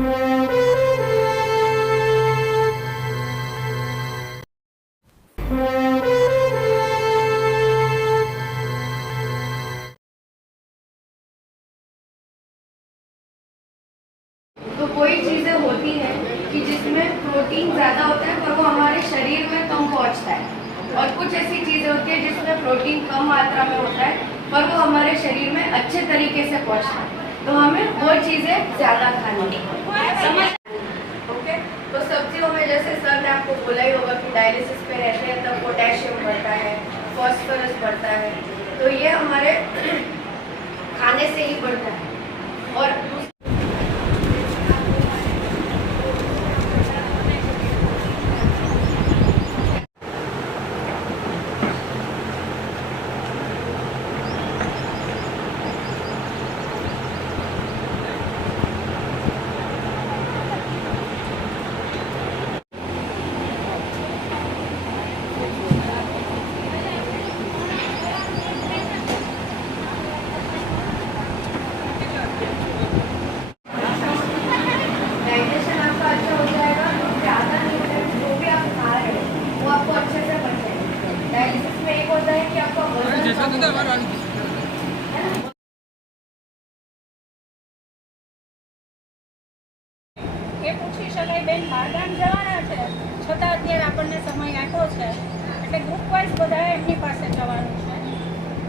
तो कोई चीज़ें होती हैं कि जिसमें प्रोटीन ज़्यादा होता है पर वो हमारे शरीर में कम पहुंचता है, और कुछ ऐसी चीज़ें होती है जिसमें प्रोटीन कम मात्रा में होता है पर वो हमारे शरीर में अच्छे तरीके से पहुंचता है, तो हमें वो चीज़ें ज़्यादा खानी है। ओके, तो सब्जियों में जैसे सर ने आपको बोला ही होगा कि डायलिसिस पे रहते हैं तब पोटेशियम बढ़ता है, फॉस्फोरस बढ़ता है, तो ये हमारे खाने से ही बढ़ता है। और એ પૂછી શકાય બેન બહારગામ જવાના છે છતાં અત્યારે આપણને સમય આપ્યો છે એટલે ગ્રુપ વાઇઝ બધા એમની પાસે જવાનું છે.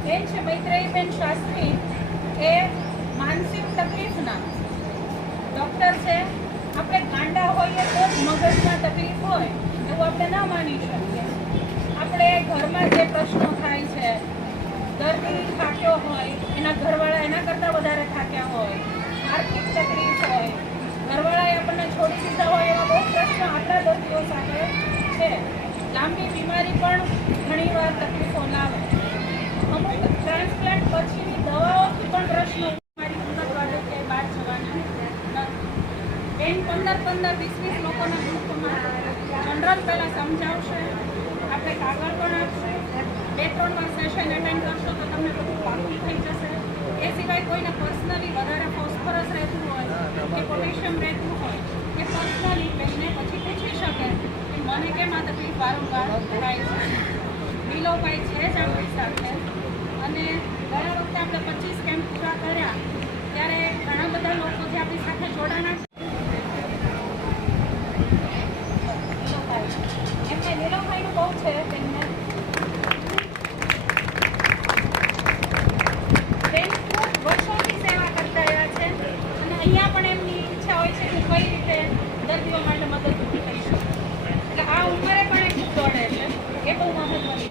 બેન છે મૈત્રેયીબેન શાસ્ત્રી, એ માનસિક તકલીફના ડૉક્ટર છે. આપણે ગાંડા હોઈએ તો જ મગજમાં તકલીફ હોય એવું આપણે ના માની શકીએ. આપણે ઘરમાં જે પ્રશ્નો થાય છે, દર્દી થાક્યો હોય, એના ઘરવાળા એના કરતાં વધારે થાક્યા હોય, આર્થિક તકલીફ હોય, ઘરવાળાએ આપણને છોડી દીધા હોય, એવા બહુ પ્રશ્નો આપણા દર્દીઓ સાથે છે. લાંબી બીમારી પણ ઘણીવાર તકલીફો લાવે. અમુક ટ્રાન્સપ્લાન્ટ પછીની દવાઓથી પણ પ્રશ્નો મારી ઉંમરવાળે કે બહાર જવાના નથી. બેન 15-20 લોકોના ગ્રુપમાં જનરલ પહેલાં સમજાવશે, આપણે કાગળ પણ આપશે. 2-3 વાર સેશન એટેન્ડ કરશો તો તમને બધું પાકું થઈ જશે. એ સિવાય કોઈને પર્સનલી વધારે ફોસ્ફરસ રહેતું હોય કે પોટેશિયમ રહેતું હોય એ પર્સનલી બેનને પછી પૂછી શકે કે મને કેમ આ તકલીફ વારંવાર થાય છે. નીલોભાઈ છે જ આપણી સાથે, અને ગયા વખતે આપણે 25 કેમ્પ પૂરા કર્યા ત્યારે ઘણા બધા લોકો જે આપણી સાથે જોડાણા એમને નીલોભાઈનું બહુ છે. તેમને વર્ષોથી સેવા કરતા રહ્યા છે, અને અહીંયા પણ એમની ઈચ્છા હોય છે કે કઈ રીતે દર્દીઓ માટે મદદરૂપ થઈ શકે. એટલે આ ઉંમરે પણ એ ખૂબ દોડે છે, એ બહુ મહત્વની.